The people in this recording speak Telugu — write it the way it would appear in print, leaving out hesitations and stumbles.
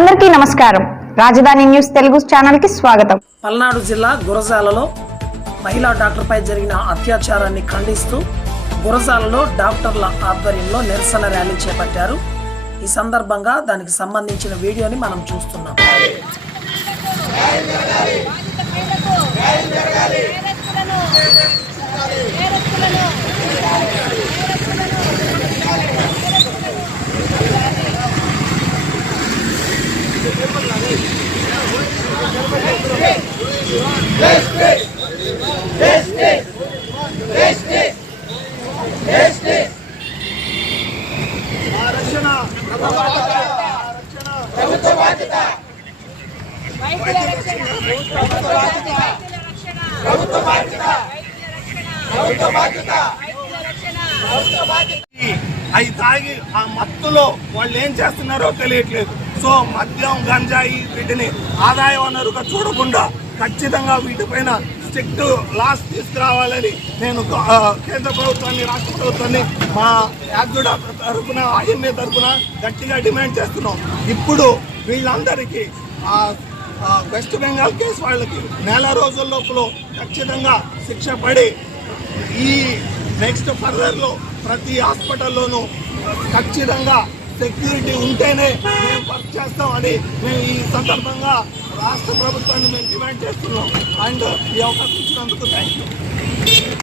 అందరికీ నమస్కారం. రాజధాని న్యూస్ తెలుగు ఛానల్ కి స్వాగతం. పల్నాడు జిల్లా గురజాలలో మహిళా డాక్టర్పై జరిగిన అత్యాచారాన్ని ఖండిస్తూ గురజాలలో డాక్టర్ల ఆధ్వర్యంలో నిరసన ర్యాలీ చేపట్టారు. ఈ సందర్భంగా దానికి సంబంధించిన వీడియోని మనం చూస్తున్నాం. అవి తాగి ఆ మత్తులో వాళ్ళు ఏం చేస్తున్నారో తెలియట్లేదు. సో మద్యం, గంజాయి వీటిని ఆదాయ వనరుగా చూడకుండా ఖచ్చితంగా వీటిపైన స్ట్రిక్ట్ లాస్ తీసుకురావాలని నేను కేంద్ర ప్రభుత్వాన్ని, రాష్ట్ర ప్రభుత్వాన్ని, మా యాజ్యుడ తరఫున, ఐఎంఏ తరఫున గట్టిగా డిమాండ్ చేస్తున్నాం. ఇప్పుడు వీళ్ళందరికీ వెస్ట్ బెంగాల్ కేసు వాళ్ళకి నెల రోజుల లోపల ఖచ్చితంగా శిక్ష పడి ఈ నెక్స్ట్ ఫర్దర్లో ప్రతి హాస్పిటల్లోనూ ఖచ్చితంగా సెక్యూరిటీ ఉంటేనే మేము వర్క్ చేస్తామని మేము ఈ సందర్భంగా రాష్ట్ర ప్రభుత్వాన్ని మేము డిమాండ్ చేస్తున్నాం. అండ్ ఈ అవకాశం ఇచ్చినందుకు థ్యాంక్ యూ.